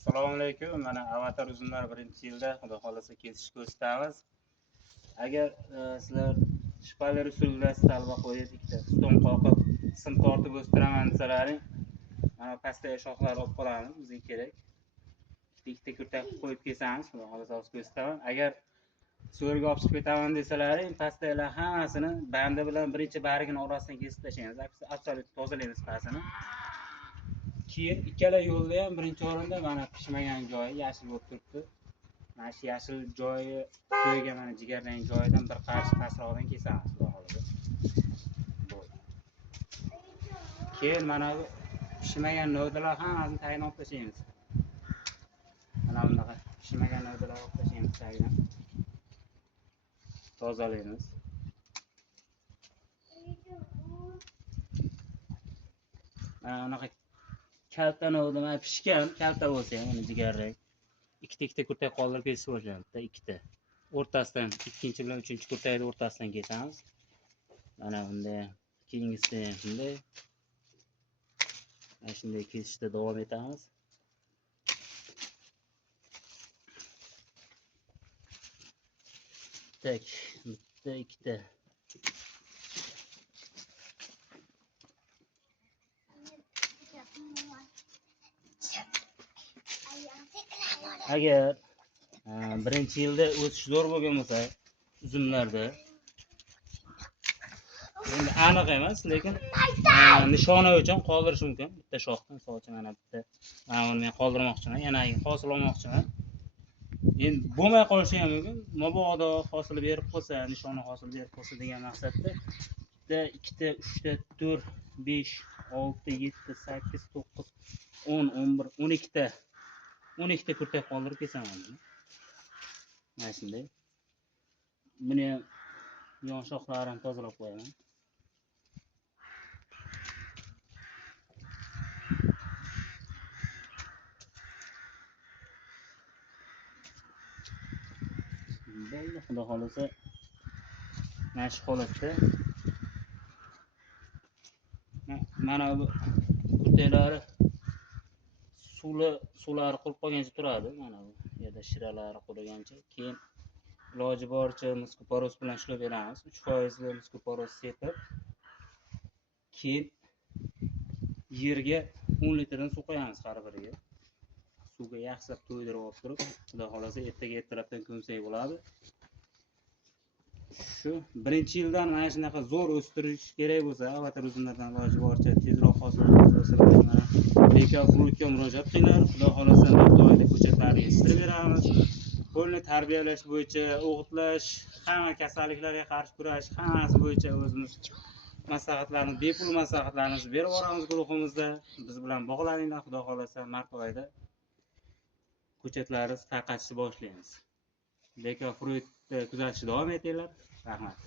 Assalomu alaykum. Mana avatar uzumlar 1-yilda xudo xolasa kesishga o'stamiz. Agar sizlar shpalер usulida stalba qo'yib, ikkita ston qoqib, sim tortib o'stiraman desalaring, mana pastdagi shoxlarni olib qolamiz, bizga kerak. Ikkita kurtak qo'yib kesamiz, xudo xolasa o'staman. Agar so'rga olib chiqib ketaman desalaring, pastdagilar hammasini banda bilan birinchi bargini orasidan kesib tashlaymiz. Absolut tozalaymiz pastini. Keyin ikkala yo'lda ham birinchi o'rinda mana pishmagan joyi yashil bo'lib turibdi. Mana shu yashil joyi to'yga mana jigarrang joyidan bir qarich pastroqdan kesamiz, xudo xolasa. Keyin mana bu pishmagan novdalar hammasini tagidan olib tashlaymiz. Mana bunaqa pishmagan novdalar olib tashlaymiz tagidan. Tozalaymiz. Mana bunaqa kalta novda, mana pishgan kalta bo'lsa ham mana jigarrang. Ikkita kurtak qoldirib kesib bo'ladi, ikkita. O'rtasidan ikkinchi bilan uchinchi kurtakni o'rtasidan kesamiz. Mana bunday, keyingisi ham shunday. Mana shunday kesishda davom etamiz. Bitta, ikkita. Agar birinchi yilda o'sish zo'r bo'lgan bo'lsa, uzumlarda endi aniq emas, lekin nishona uchun qoldirish mumkin. Bitta shoxdan so'lcha mana bitta. Mana buni men qoldirmoqchiman, yana hosil olmoqchiman. Endi bo'lmay qolishi ham mumkin. Mabodo hosil berib qo'ysa, nishona hosil berib qo'ysa degan maqsadda bitta, ikkita, uchta, 4, 5, 6, 7, 8, 9, 10, 11, 12ta kurtak qoldirib kesaman. Mana shunday. Buni ham yon shoxlarini tozalab qo'yaman. Bo'ldi, xudo xolasa mana shu holatda mana bu kurtaklari suvlari qurib qolgancha turadi, mana bu yerda shiralari qurigancha. Keyin iloji boricha muskuporos bilan shlab beramiz. 3% muskuporos sepib, keyin yerga 10 litrdan suv qo'yamiz har biriga. Suvga yaxshilab to'ydirib olib turib, xudo xolasa ertaga ertalabdan ko'msak bo'ladi. Shu birinchi yildan mana shunaqa zo'r o'stirish kerak bo'lsa, avatar uzumlardan iloji boricha tezroq hosil olsa, mana Beka Fruitga murojaat qilinglar. Xudo xolasa bir oyda ko'chatlarni yetishtirib beramiz. Qo'lni tarbiyalash bo'yicha, o'g'itlash, hamma kasalliklarga qarshi kurash, hammasi bo'yicha o'zimiz maslahatlarni, bepul maslahatlarimizni berib boramiz guruhimizda. Biz bilan bog'laninglar, xudo xolasa mart oyida ko'chatlarni tarqatishni boshlaymiz. Beka Fruitni kuzatishda davom etinglar. Rahmat.